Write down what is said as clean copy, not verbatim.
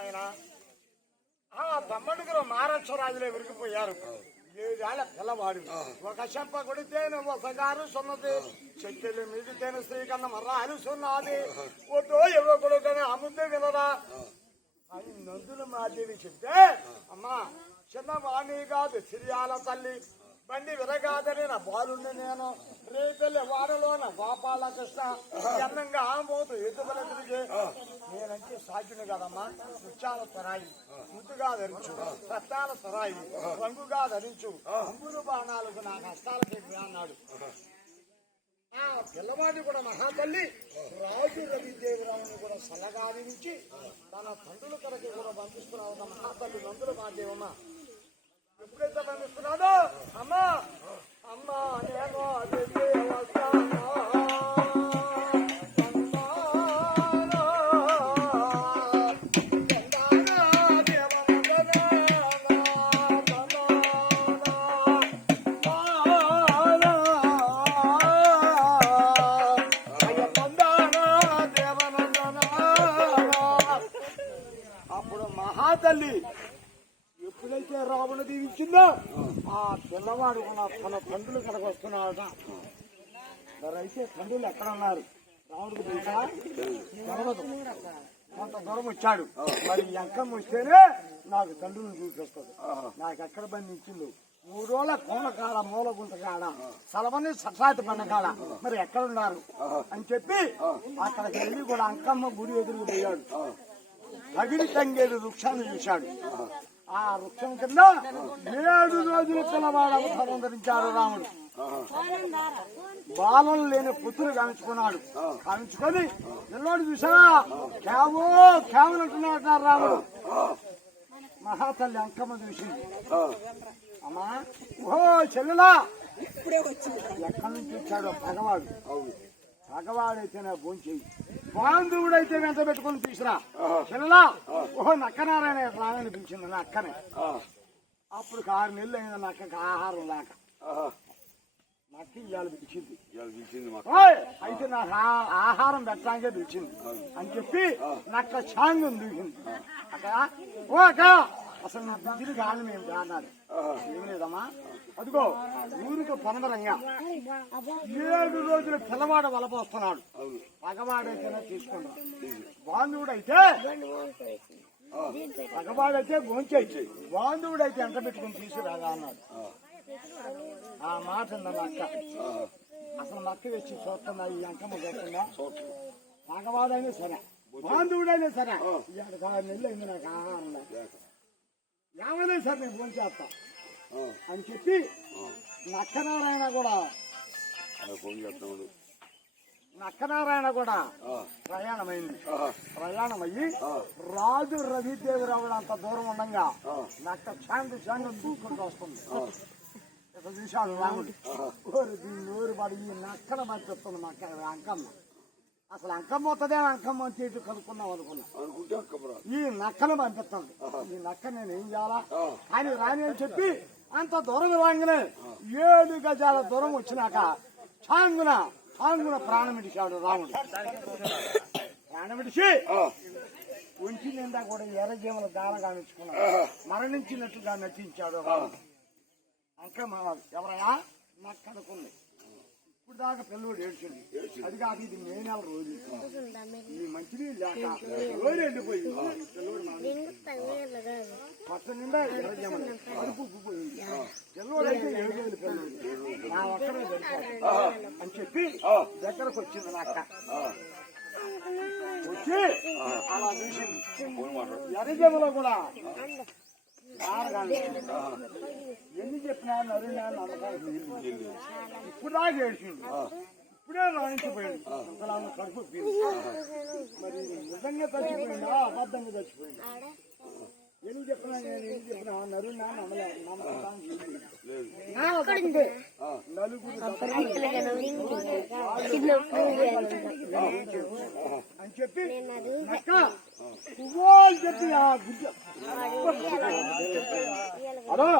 ఆయన ఆ తమ్ముడికి మహారాష్ట్రరాజులే విరిగిపోయారు. 7 ఏళ్ల పిల్లవాడు. ఒక చెప్ప కొడితేనే ఒకగారు సున్నది, చెక్కెలు మిగితేనే శ్రీకన్న మర్రాలు సున్నది, ఓటో ఎవరో కొడుకని అమ్ముతే వినరా అని నందుల మాదేవి చెప్తే, అమ్మా చిన్నవాణి కాదు సిరియాల తల్లి, బండి విరగాదని నా బాలుండి నేను, రేపెళ్ళి వాడలోన గోపాల కృష్ణ అన్నంగా ఆమోదు ఎదుగుల తిరిగి, నేనంటే సాధ్యుని కదమ్మా. ముత్యాల సరాయి ముద్దుగా ధరించు, రత్నాల సరాయి రంగుగా ధరించు, అంబులు బాణాలకు నా కష్టాలకి అన్నాడు. ఆ పిల్లవాడిని కూడా మహాతల్లి రాజు రవిదేవరావుని కూడా సలగావించి తన తండ్రుల కొరకి కూడా పంపిస్తున్నావు మహాతల్లి నందుల మాదేవమ్మ. ఎప్పుడైతే పంపిస్తున్నాడో అమ్మా అమ్మా నేను మహాతల్లి ఎప్పుడైతే రావణ దీవించిందో ఆ పిల్లవాడు తన తండ్రులు కనుక వస్తున్నాడట. మరైతే తండ్రులు ఎక్కడ ఉన్నారు రావణుడికి తెలుసా? కొంత దూరం వచ్చాడు. మరి ఎంకం వస్తేనే నాకు తండ్రులను చూపిస్తుంది. నాకు ఎక్కడ బంధించింది 3 రోజుల కోనకాడ మూలగుంట కాడ సలవని సట్లాటి పండ కాడ మరి ఎక్కడున్నారు అని చెప్పి అక్కడికి వెళ్ళి కూడా అంకమ్మ గుడి ఎదురు పోయాడు. తగిలి తంగేడు వృక్షాన్ని చూశాడు. ఆ వృక్షం కింద 7 రోజుల పిల్లవాడు అవతారం ధరించాడు రాముడు. బాలలు లేని పుత్రులు కామించుకున్నాడు. కామించుకొని పిల్లోడు చూసా కేవో కేవలంటున్నాడు రాముడు. మహాతల్లి అంకమ్మ చూసింది. అమ్మా ఓ చెల్లెలా ఎక్కడి నుంచి వచ్చాడో పగవాడు. పగవాడైతేనే భోంచేయి, బాంధవుడైతే వెంట పెట్టుకుని తీసురా చెల్లెలా. ఓహో నక్కనారాయణ రామని పిలిచింది నా అక్కనే. అప్పుడు 6 నెలలు అయింది నక్కకి ఆహారం లేక నక్క ఇవాళ పిలిచింది. అయితే నాకు ఆహారం పెట్టడానికే పిలిచింది అని చెప్పి నక్క చాంగం దిగింది. అక్కడ ఓ అక్క అసలు నా బిడ్డలు కాదు మేము అన్నాడు. ఏం లేదమ్మా అదిగో ఊరికి పొనమరంగా 7 రోజుల పిల్లవాడు వలపోస్తున్నాడు. పగవాడైతేనే తీసుకున్నాడు. పగవాడైతే భోంచేయి, బాంధవుడైతే ఎంట పెట్టుకుని తీసుకురాగా అన్నాడు. ఆ మాట అక్క అసలు నక్క వచ్చి చూస్తున్నా ఈ అంకమ్మ చూస్తుందా? పగవాడైనా సరే బాంధవుడైనా సరే 6 నెలలు అయింది నాకు ఆహారం ఏమైనా సరే నేను భోంచేస్తా అని చెప్పి నక్కనారాయణ కూడా ప్రయాణమైంది. ప్రయాణమయ్యి రాజు రవిదేవరావు అంత దూరం ఉండగా నక్క చాంగం దూసుకుంటూ వస్తుంది. ఇట్లా చూశాడు రాముడు. నోరు పడి ఈ నక్కన పంపిస్తుంది అంకమ్మ. అసలు అంకమ్మ వస్తుందే అంకమ్మ అని చేసి కనుక్కున్నాం అనుకున్నా. ఈ నక్కను పంపిస్తుంది. ఈ నక్క నేను ఏం చేయాలా అని రాని అని చెప్పి అంత దూరం రాగానే 7 గజాల దూరం వచ్చినాక ఛాంగున ప్రాణం విడిచాడు రాముడు. ప్రాణం విడిచి ఒంటి నిండా కూడా ఎర్రజీమల దాన గావించుకున్నాడు. మరణించినట్టుగా నటించాడు రాముడు. అంకమ్మ ఎవరయా నక్క అనుకుంది. ఇప్పుడు దాకా పిల్లడు ఏడ్చింది. అది కాక ఇది మే నెల రోజు ఈ మంచినీళ్ళు లేక రోజు ఎండిపోయి పట్ట నిండా ఎర్రజీమలు కడుపు ఉబ్బిపోయింది. పిల్లడైతే 7 రోజులు పిల్లడు నా ఒక్కడే సరిపోదు అని చెప్పి దగ్గరకు వచ్చింది నక్క. వచ్చి అలా చూసింది. ఎర్రజీమలో కూడా ఎన్ని చెప్పినా నరునా నమ్మకాలు ఇప్పుడు దాకా ఏడ్చిండు. ఇప్పుడే రాయించిపోయింది. అసలు ఆమె కడుపు మరి నిజంగా చచ్చిపోయిందా అబద్ధంగా చచ్చిపోయింది. ఎన్ని చెప్పినా నరునా నమ్మకానికి నలుగురు అని చెప్పి నక్క పువ్వు చెప్పి ఆ గుడ్డ హలో